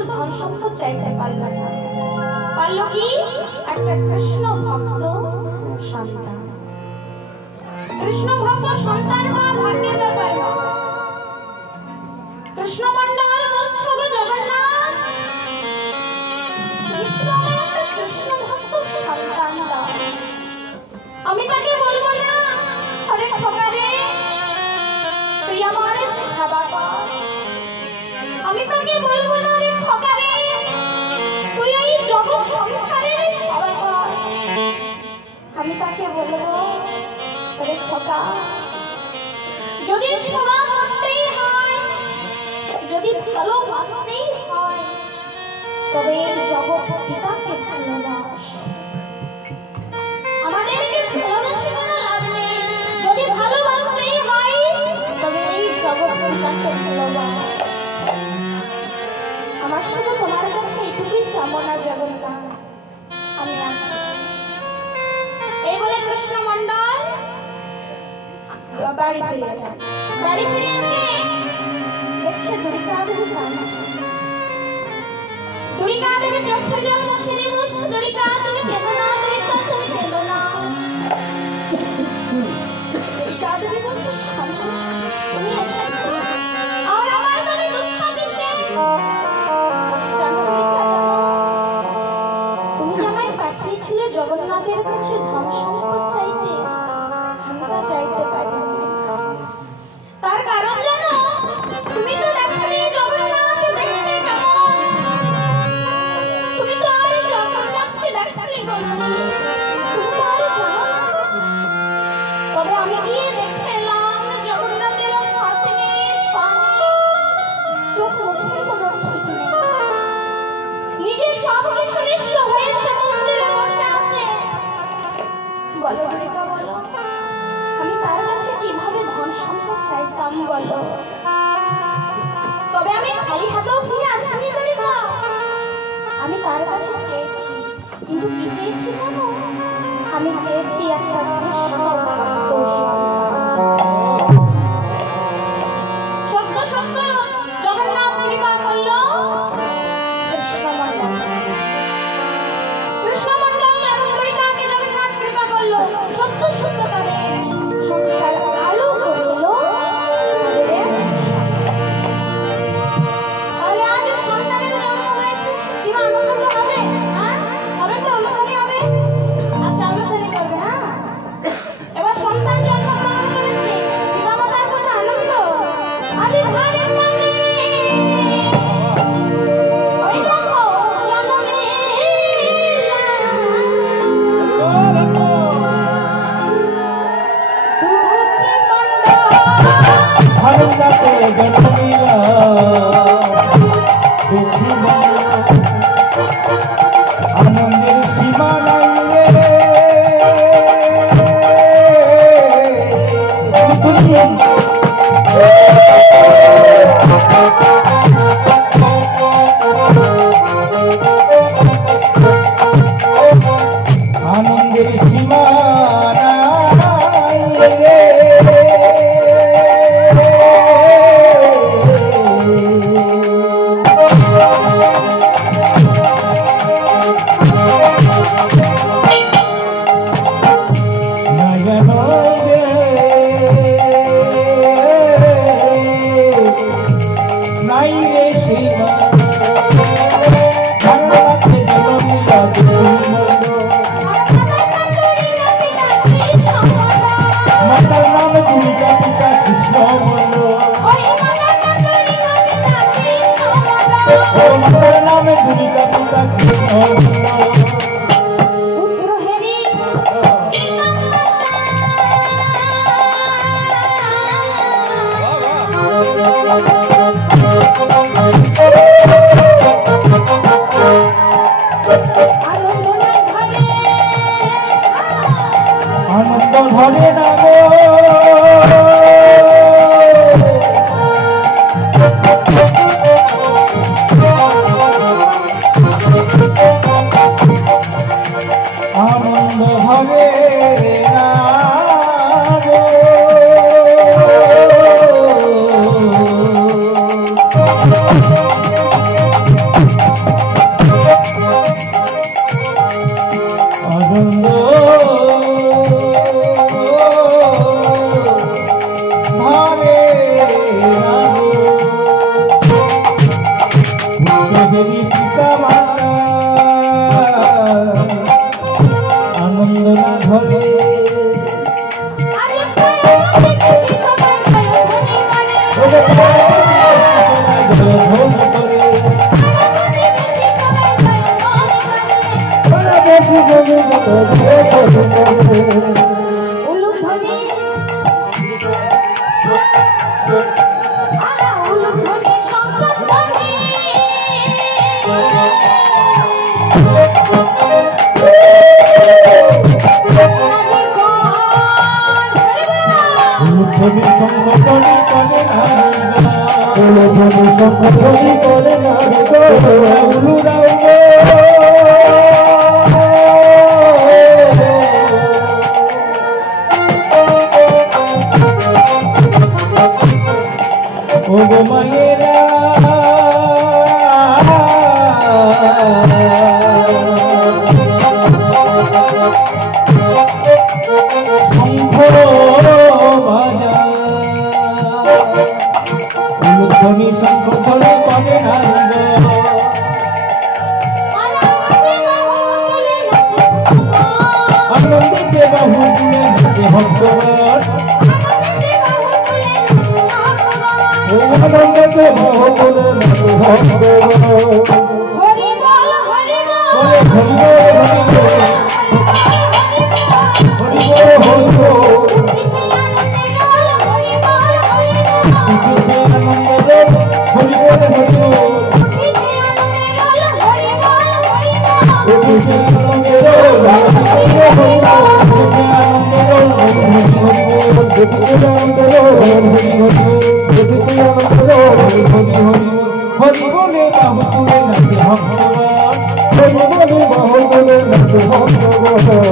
সকল ধন সম্পদ চাইতে পারল না, পারল কি একটা কৃষ্ণ ভক্ত সন্তান। কৃষ্ণ ভক্ত সন্তান বা ভাগ্যের ব্যাপার না। কৃষ্ণ মন্ডল বলছো গো জগন্নাথ, কৃষ্ণ ভক্ত সন্তান দাও। আমি তাকে বলবো না আরে খোকা রে তুই আমার সেবা কর, আমি তাকে বলবো না রে খোকা রে তুই এই জগৎ সংসারের সেবা কর। আমি তাকে বলবো আরে খোকা যদি সেবা করতেই হয়, যদি ভালোবাসতেই হয়, তবে এই জগৎ পিতাকে ভালোবাস। আমাদেরকে ভালোবাসে কোনো লাভ নেই, যদি ভালোবাসতেই হয় তবে এই জগৎ পিতাকে ভালোবাস। আমার শুধু তোমার কাছে এইটুকুই কামনা জগন্নাথ, আমি আসি। এই বলে কৃষ্ণ মন্ডল বাড়ি ফিরে এলেন। বাড়ি ফিরে এসে দেখছে দুর্গা দেবী কাঁদছে। দুর্গা দেবী চোখে জল মুছে বলছে দুর্গা তুমি কেঁদো না, দুর্গা তুমি কেঁদো না। দুর্গা দেবী বলছে তুমি এসেছো আর আমার মনে দুঃখ কিসে? জানো দুর্গা জানো, তুমি জামাই পাঠিয়েছিলে জগন্নাথের কাছে ধন সম্পদ চাইতে, আমি তা চাইতে পারিনি। তার কারণ জানো, তুমি তো দেখনি জগন্নাথ দেখতে কেমন, তুমি তো আর জগন্নাথকে দেখনি বলনি, তুমি তো আর জানো না। তবে আমি গিয়ে দেখে এলাম জগন্নাথের হাতে পানি, চোখ মুখে কোনো ঠিক নেই, নিজে সব কিছু নিঃস্ব হয়ে সে মন্দিরে বসে আছে। বলো দুর্গা বলো, আমি তার কাছে কিভাবে ধন সম্পদ চাইতাম বলো? তবে আমি খালি হাতেও ফিরে আসিনি দুর্গা, আমি তার কাছে চেয়েছি, কিন্তু কি চেয়েছি জানো? আমি চেয়েছি একটা কৃষ্ণ ভক্ত সন্তান। সত্য সত্য জগন্নাথ কৃপা করলো কৃষ্ণ মন্ডল, কৃষ্ণ মন্ডল এবং দুর্গাকে জগন্নাথ কৃপা করলো। সত্য সত্য তাদের সংসার আলো করলো। তাহলে আজ সন্তানের জন্ম হয়েছে, কিংবা আনন্দ তো হবে, হ্যাঁ হবে তো, আলোচনী হবে। আচ্ছা আলোচনী করবে, হ্যাঁ এবার সন্তান জন্মগ্রহণ করেছে, পিতামাতার কত আনন্দ। আজ ধানের কানে ওই দেখো জন্মে ভারতে জন্মিলা আনন্দের সীমা নাই রে। আনন্দের সীমা নাই রে। আনন্দ ধরে না আনন্দ হবে না ভোগ করে উলুধ্বনি উলুধ্বনি শঙ্খধ্বনি উলুধ্বনি শঙ্খধ্বনি করে নারী উলুধ্বনি শঙ্খধ্বনি করে নারী উলুরাও ও গো মায়েরা শঙ্খ বাজা উলুধ্বনি শঙ্খ ধরে করে নারী আনন্দিতে বাহু তুলে নাচে ভক্তগণ আনন্দে বাহু তুলে নাচে ভক্তগণ হরি বল হরি বল হরি বল হরি বল হরি বল তুঝে আনন্দ দে হরি বল হরি বল তুঝে আনন্দ দে হরি বলে বাহু তুলে নাচে ভগবান হরি বলে বাহু তুলে নাচে ভগবান